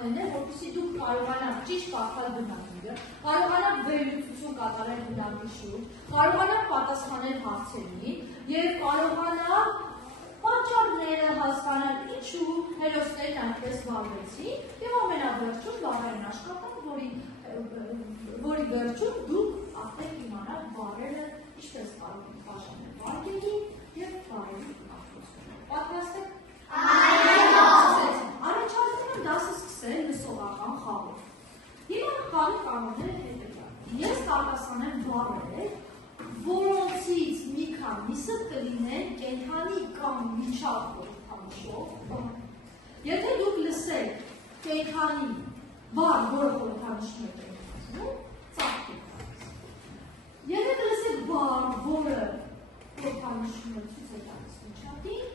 օրինակներն է, որպեսզի դուք կարողանաք ճիշտ կարդալ բնակները, կարողանաք վերլուծություն կատարել բնակի շուրջ, կարողանաք պատասխանել հարցերին եւ կարողանաք պատճառները հասկանալ, ինչու հերոսներն այդպես վարվեցին եւ ամենավերջում բառերն աշխատան, որի վերջում դուք արդեն իմանաք բառերը ինչպես կարող են բաժանել վարկերի եւ բառերի ախոսները։ Պատրաստ եք։ Առաջարկում եմ դասը սկսել լսողական խաղով։ Հիմա խաղի կանոնները հետևյալն են։ Ես կարտասանեմ բառեր, որոնցից մի քանիսը կլինեն կենդանի կամ միջավ խորհրդանշող։ Եթե դուք լսեք կենդանի բառ, որը խորհրդանշում է կենդանում, ծաղկեք։ Եթե լսեք բառ, որը խորհրդանշում է ցույց է տալիս միջավին,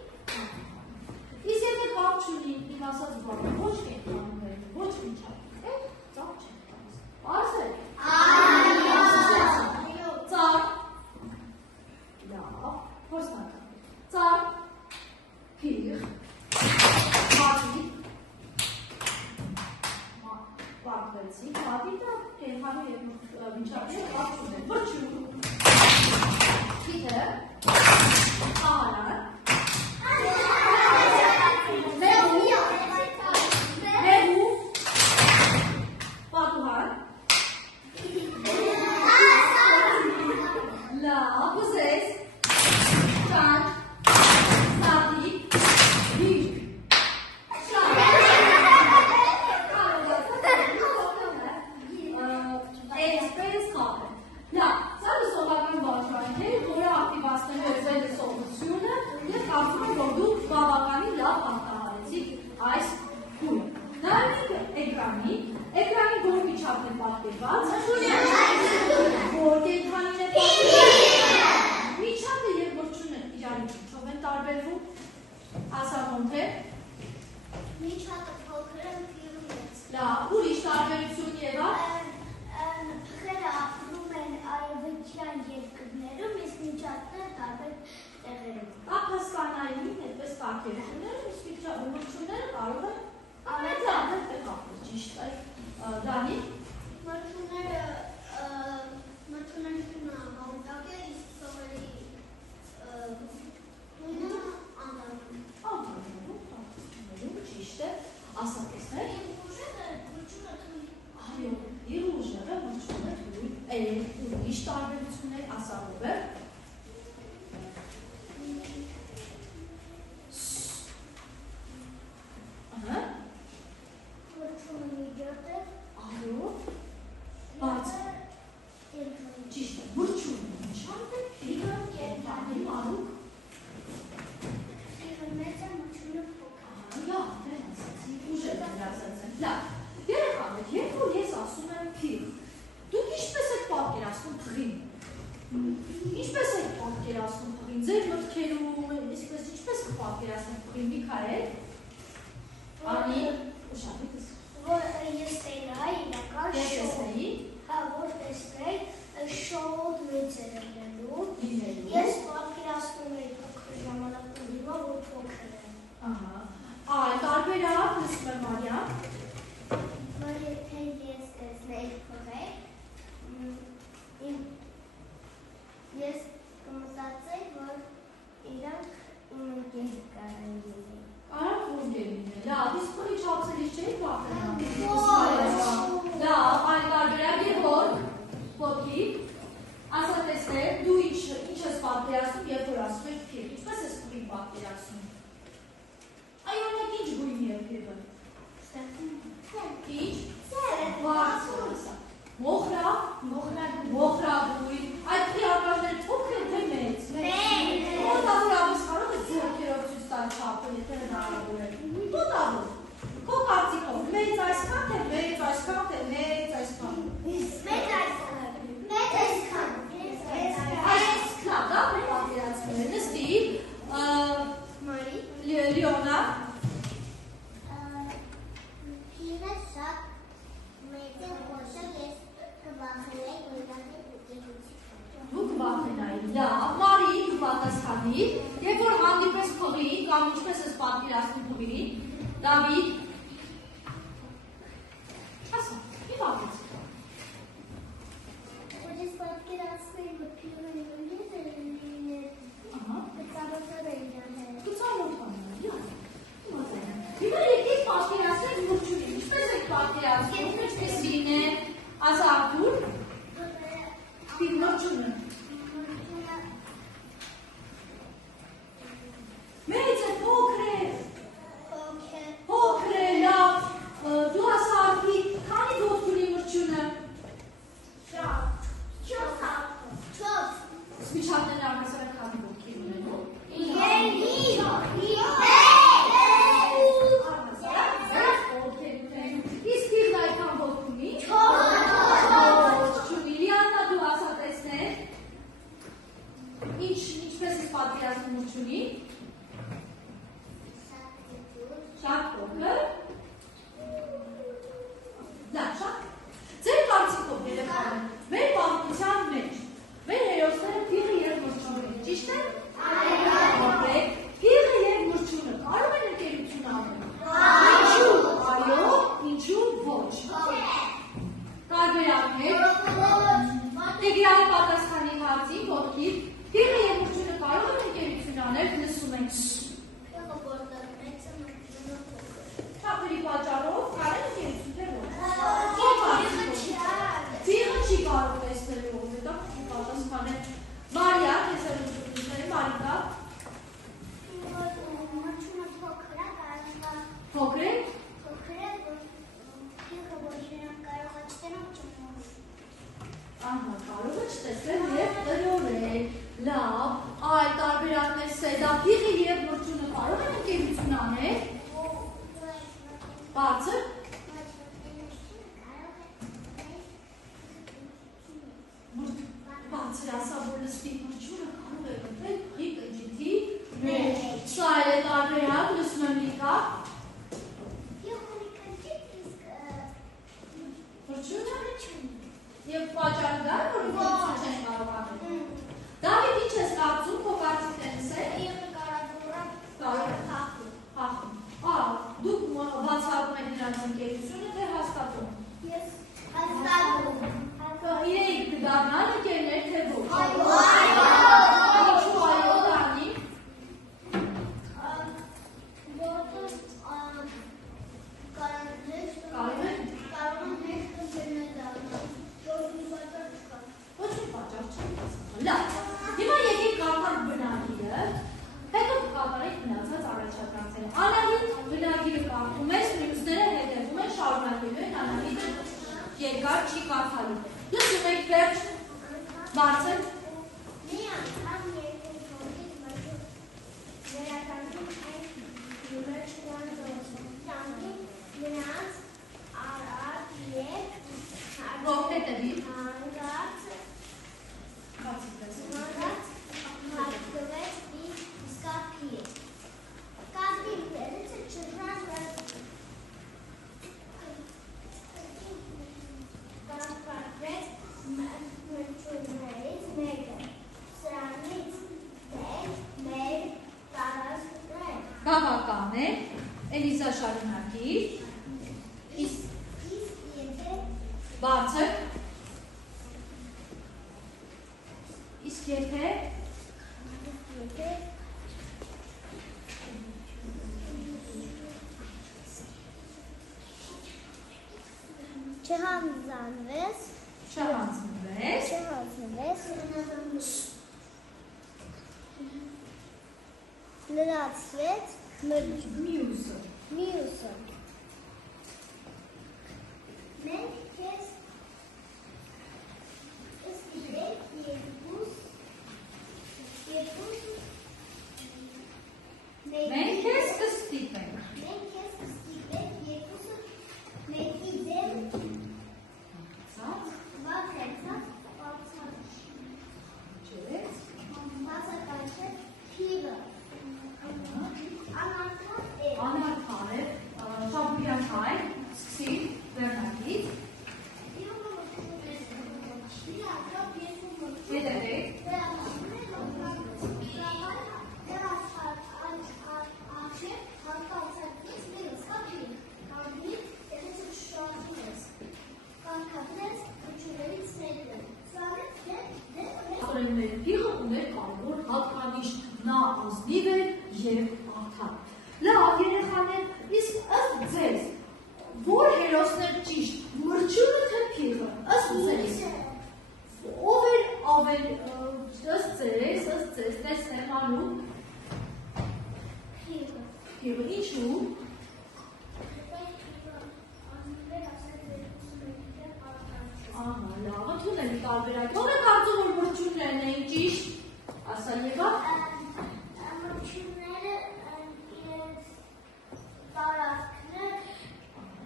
իսկ եթե կապ չունի իմ ասած բառը ոչ կենդանում է, ոչ միջավ է, ծաղ չեք տալիս։ Պարզ է։ Ծաղ։ Լավ, փորձնական։ Ծաղ, փիղ, մատի, պատվեցի, մատիտը կենդանի և միջավի կապ չունի, վրջու, քիթը, աղարան, Մեղու, պատուհան, լավ, ուզես, ճանճ, սատիկ, հիրք, Էսպես կապ է։ Լավ, սա լսողական բաժանք է, որը ակտիվացնելու է ձեր լսողությունը և կարծում եմ, որ դուք բավականին լավ արտահայտեցիք այս փուլը։ Նայեք էկրանին, էկրանի որ միջավն է պատկերված, որ կենդանին է պատկերված, միջավը և որջունը իրարից ինչով են տարբերվում, ասանում թե Միջավը փոքր են փիղմից։ լավ, ուրիշ տարբերություն եղավ Փղերը ապրում են արևելյան երկրներում, իսկ միջատները տարբեր տեղերում։ Ափաստանային այդպես կարգերությունները, իսկ որջունները կարող են ամեն տարբեր տեղ ապրել, ճիշտ է։ Դանի Մրցուների տունը մահուտակ է, իսկ սովերի տունը անդանում։ Անդանում, ճիշտ է, ասա տեսնեք։ Այո, իր ուժերը որջունը թույլ է, ուրիշ տարբերություններ ասարով է։ Մրցումը միջոտ է։ Այո, բայց ճիշտ է, որջունը միջատ է, փիղը կենդանի մանուկ։ Փիղը մեծ է, մրցումը փոքր։ Լավ, դեր ասացի, ուժերը դեր ասացեն։ Լավ, երեխաներ, երբ որ ես ասում եմ փիղ, դուք ինչպես եք պատկերացնում փղին։ Ինչպես եք պատկերացնում փղին, ձեր մտքերում, ինչպես եք պատկերացնում փղին, Միքայել, Անի, ուշադրից։ Որ ես տեսնեի իրական Ես տեսնեի։ Հա, որ տեսնեի շոուդ մեծ է լինելու։ Լինելու։ Ես պատկերացնում էի փոքր ժամանակում հիմա, որ փոքր է։ Ահա, այ տարբերակ լսում եմ Մարիամ։ Որ եթե ես տեսնեի փղեր, ես կմտածեի, որ իրանք իմ ընկեր կարան լինի։ Կարան ոնգեր լինել, լավ, իսկ փղի չափսելիս չէի բախենա։ Լավ, այ տարբերակ է որ, ոտքի, ասա տեսնեք, դու ինչ ես պատկերացնում, երբ որ ասում եք փիղ, ինչպես ես փղին պատկերացնում։ Այ օրինակ ինչ գույնի է փիղը։ Ինչ։ Բարձր ասա։ Մոխրագույն, այդ փիղակարները փոքր են թե մեծ։ Մոտավորապես կարող է ձեռքերով ցույց տալ չափը, եթե հնարավոր է։ Մոտավոր։ Քո կարծիքով մեծ Ասա Արտուր, իր մրջունը։ Մեծ է, փոքր է, լավ, դու ասա Արտի, քանի ոտք ունի մրջունը։ Սպիչատները անգասարը քանի ոտքի ունենում։ Իսկ իրն այդքան ոտք ունի։ Չունի, Լիաննա դու ասա տեսներ։ Ինչպես ես պատվիրացնում մրջունի։ Շատ փոքր։ Լավ, շատ։ Ձեր կարծիքով երեխաներ, մեր պատմության մեջ, մեր հերոսները փիղը և մրջունը են, ճիշտ է։ Փիղը և մրջունը կարող են ընկերություն անել։ Ինչու, այո, ինչու ոչ։ Տարբերակներ։ Տիգրանի պատասխանի հարցին ոտքից փիղը և մրջունը կարող են ընկերություն անել, լսում ենք։ Թափերի պատճառով կարեն ընկերություն թե ոչ։ Փիղը չի կարող տեսնել ով է դա պատասխանել։ Մարիա, քեզ էլ ուզում Մարիկա։ Փոքր է։ Ահա, կարող է չտեսնել և տրորել։ Լավ, այլ տարբերակներ սեդա փիղը և մրջունը կարող են ընկերություն անել։ Բարձր։ Բարձր ասա, որ լսվի մրջունը կարող է գտնել փիղը ջիթի մեջ։ Սա էլ է տարբերակ, լսում եմ Լիկա։ Մրջունը և պատճառը դա է, որ ընկերություն չեն կարող անել։ Դավիթ, ինչ ես կարծում, քո կարծիքներս է։ Հաղթում։ Դուք բացառում եք նրանց ընկերությունը, թե հաստատում։ Ես հաստատում։ Իրենք կդառնան ընկերներ, թե ոչ։ Այո։ Ինչու այո դառնի։ Կարող են։ Ոչ մի պատճառ չի։ Լավ, հիմա եկեք կարդանք բնագիրը, հետո կկատարենք մնացած առաջադրանքները։ Անահիտ բնագիրը կարդում ես, մյուսները հետևում են, շարունակելու են, Անահիտը երկար չի կարդալու։ Լսում եք վերջ, բարձր։ Ով հետևի։ Բավական է, Էլիզա շարունակի, բարձր, իսկ եթե Չհանձնվես, լրացվեց մյուսը։ Մենք քեզ ստիպենք Մենք քեզ կստիպենք։ երկուսը մեկի դեմ բացականչը փիղը Անարդար է, շաբուրյան հայ, սկսի վերնակից, հետևեք, Փիղը ուներ կարևոր հատկանիշ, նա ազնիվ էր և արդար։ Լավ, երեխաներ, իսկ ըստ ձեզ, որ հերոսն է ճիշտ, մրջյունը թե փիղը, ըստ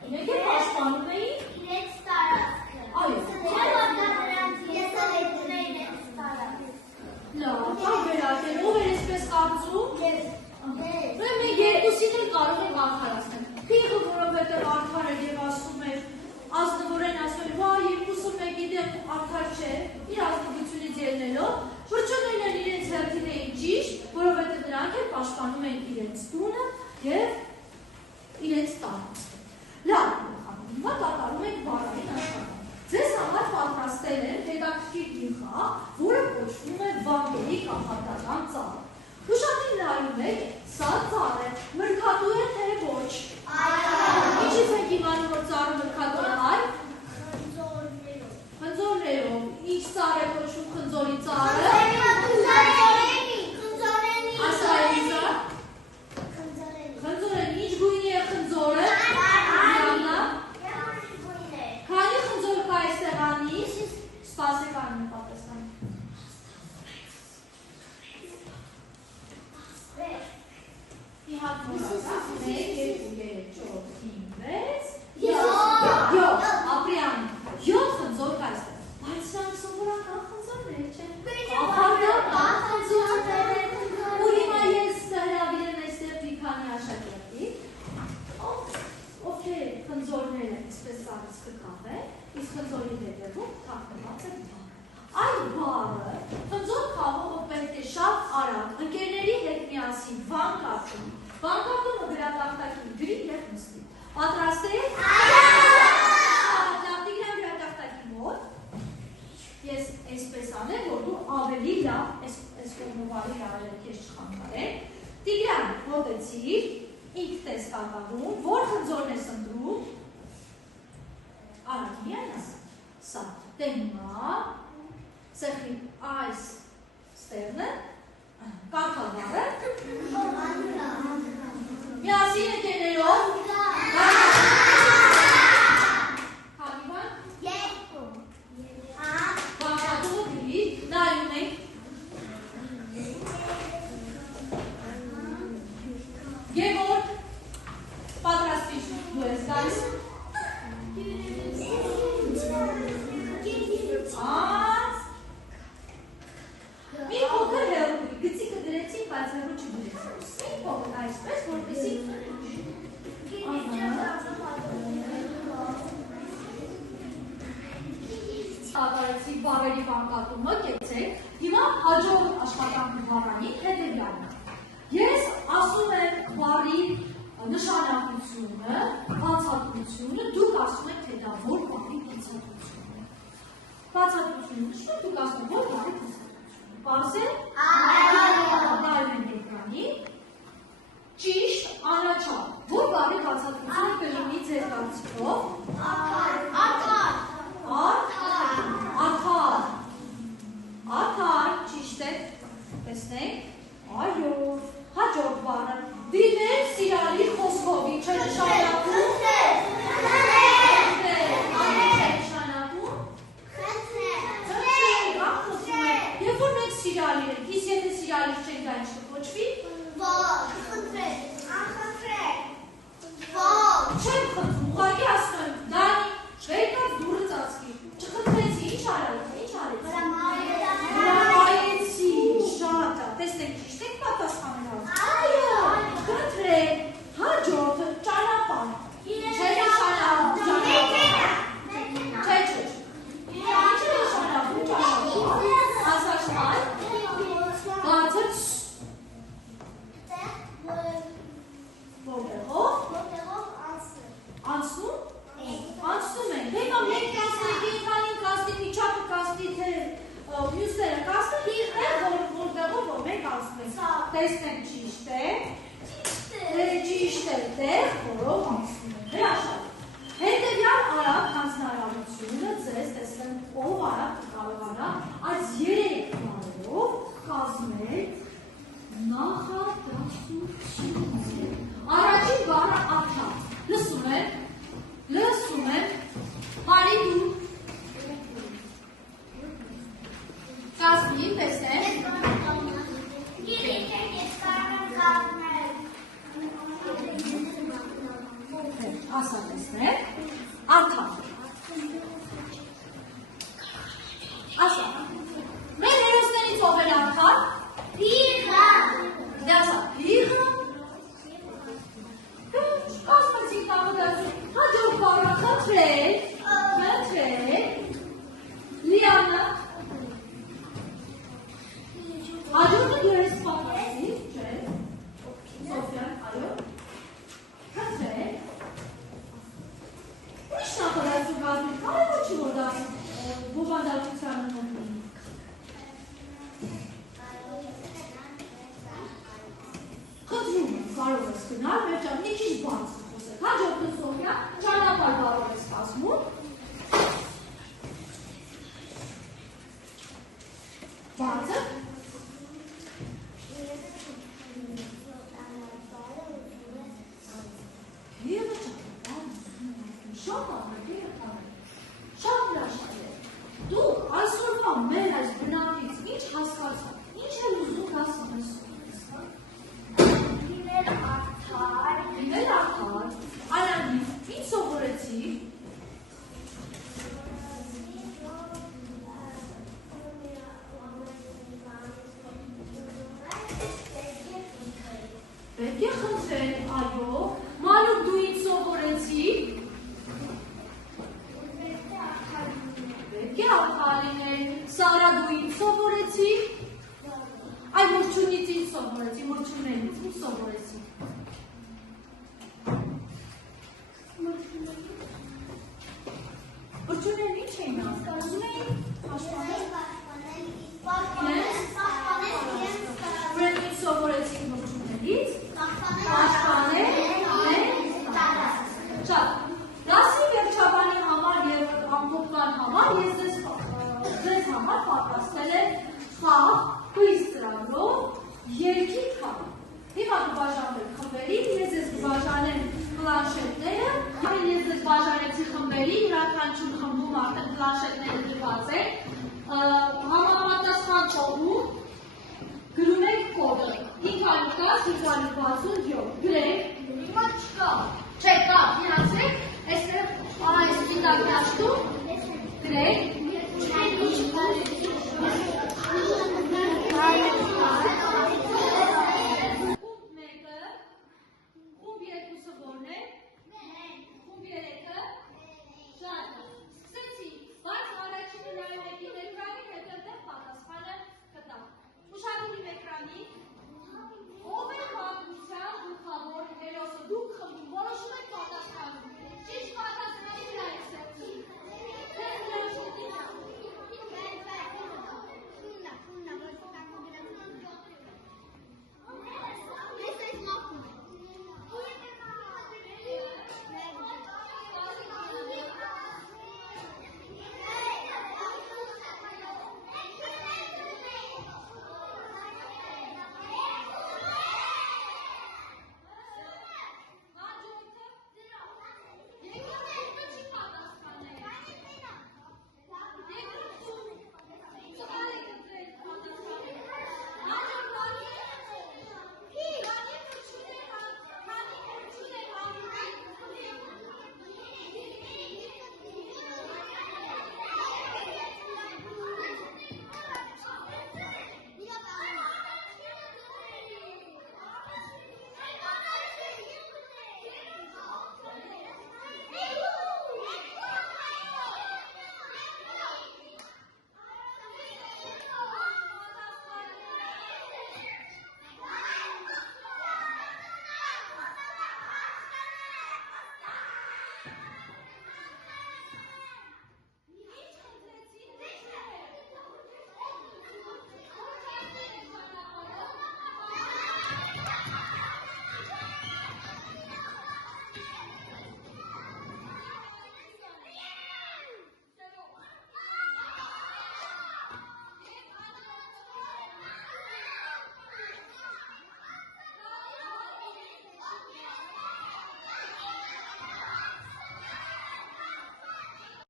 Եկե պաշտպանում էին։ Իրենց տարածքը։ Այո։ Լավ, տարբերակ է, ով էր այսպես կարծում։ Մենք երկուսին էլ կարող ենք արդարացնել։ Քիխը, որովհետև արդար էր եւ ասում էր, ազնվորեն ասում էր, «Վա, երկուսը մեկի դեմ արդար չէ», իր ազնվությունից ելնելով, վրճոններն էլ իրենց հերթին էին ճիշտ, որովհետև նրանք էլ պաշտպանում էին իրենց տունը եւ իրենց տարածքը։ Լավ, հիմա կատարում ենք բառային աշխատանք։ Ձեզ համար պատրաստել եմ հետաքրքիր գիխա, որը կոչվում է վանկերի կախարդական ծառ։ Ուշադիր նայում եք, սա ծառ է, մրգատու է թե ոչ։ Ինչից ենք իմանում, որ ծառը մրգատու է, այ։ Խնձորներով։ Ինչ ծառ է կոչվում խնձորի ծառը։ Ասա Էլիզա։ Խնձորեն, ինչ գույնի է խնձորը։ Քանի խնձոր կա այստեղ անի, սպասեք անի պատասխան։ Իհատ մոռացա, 1, 2, 3, 4, 5, 6, 7, ապրիան, 7 խնձոր կա այստեղ, բայց սրանք սովորական խնձորներ չեն, կախարդական խնձորներ են, ու հիմա ես հրավիրեմ այստեղ մի քանի աշակերտի, ովքեր խնձորներ են, այսպես սարսկը կաղ է, իսկ խնձորի հետևում թաքնված է բառը։ Այդ բառը խնձոր խաղողը պետք է շատ արագ ընկերների հետ միասին վանկարկում։ Վանկարկումը գրատախտակին գրի և նստի։ Պատրաստ եք։ Լավ դիգրան գրատախտակի մոտ։ Ես այսպես անեմ, որ դու ավելի լավ այս կողմովարի լավերը քեզ չխանգարեն։ Տիգրան, մոտեցիր, ինքդ ես կատարում, որ խնձորն ես ընտրում։ Արագ միայն ասա։ Սա, դե հիմա սեղի այս ստեղնը, կարգալ բառը, միասին ընկերներով, քանի բան, վանկատումը գրի, նայում ենք, Գևորգ, պատրաստվիր, դու ես գալիս, մի փոքր հեռու, գծիկը դրեցին, բայց հեռու չդրեցին, մի փոքր այսպես, որպեսի կատարեցի բառերի վանկատումը, կեցեք, հիմա հաջորդ աշխատանքի բառանի հետևյալն է։ Ես ասում եմ բառի նշանակությունը, բացատրությունը, դուք ասում եք, թե դա որ բառի բացատրությունն է։ Բացատրությունը նշում եք, դուք ասում եք, որ բառի բացատրությունն է։ Պարզ է։ Նայում ենք էկրանի։ Ճիշտ, անաչափ։ Որ բառի բացատրությունը կլինի ձեր կարծիքով։ Արդար, ճիշտ է։ Տեսնենք։ Այո, հաջորդ բառը։ Դիմել սիրալի խոսքով, ինչ է նշանակում։ Եվ որ մենք սիրալիր ենք, իսկ եթե սիրալիր չենք, դա ինչ կոչվի։ Չեմ խնդրում, ուղղակի ասում եմ, Դանի, վերկաց դուրը ծածկի, չխնդրեցի, ինչ արեցի։ Հրամայեցի, շատ է, տեսնեք ճիշտ եք պատասխանել։ Այո, խնդրեք, հաջորդը ճանապարհ։ Չէ նշանակում ճանապարհ։ Չէ։ Ինչ է նշանակում ճանապարհ։ Ասաշմար։ Բացը որտեղով։ Անցնում։ Անցնում ենք։ Դե կամ մեկ կասնի, քանի կասնի, միջակը կասնի, թե մյուսները կասնի, որտեղով որ մենք անցնում ենք։ Տեսնենք ճիշտ է։ Ճիշտ է տեղ, որով անցնում ենք։ Հրաշալի։ Հետևյալ արագ հանձնարարությունը ձեզ տեսնեմ ով արագ կարողանա այս 3 բառերով կազմել նախադասություն։ Առաջին բառը արդար։ Լսում եմ, հարի դու, կազմի, տեսնեմ, ասա տեսնեք, արդար։ Ասա, մեր հերոսներից ով էր արդար։ Փիղը։ Դե ասա, փիղը։ Կասպեցիք նախադասում, հաջորդ բառը խնդրել, Լիանա։ Հաջորդը երես պատրաստի, չէ, Սոֆյան, այո, խնդրել, ուրիշ նախադասում կազմի, կարևոր չի որ դա բովանդակությանը մոտնի։ Խնդրում եմ, կարող ես գնալ, վերջան, մի քիչ բաց խոսեք, հաջորդը Սոֆյան, ճանապարհ բառով ես կազմում, բացը, շատ հրաշալի է։ Դուք այսօրվա մեր այս բնակից ինչ հասկացաք, ինչ է ուզում ասում այսօր։ Լինել արդար։ Լինել արդար, Արանի, ինչ սովորեցի։ Պետք է խնդրել, այո, Մանուկ դու ինչ սովորեցի։ Պետք է արդար լինել, Սարա դու ինչ սովորեցի։ Այ մրջունից ինչ սովորեցի, մրջուններից ինչ սովորեցի։ Մրջունեն ինչ էին ասկանում էին։ Ուրեն ինչ սովորեցիք մրջուններից։ Պաշտպանել Շատ, դասի վերջաբանի համար և ամբողջական համար ես ձեզ համար պատրաստել եմ խաղ կույզ ծրագրով երգի խաղ։ Հիմա կբաժանվեք խմբերին, ես ձեզ կբաժանեմ պլանշետները, ես ձեզ բաժանեցի խմբերին, յուրաքանչյուր խմբում արդեն պլանշետները դրված են, համապատասխան ծովում գրում եք կոդը 510-567 գրեք, հիմա չկա, չէ կա, միացրեք, այս պիտակ դաշտում գրեք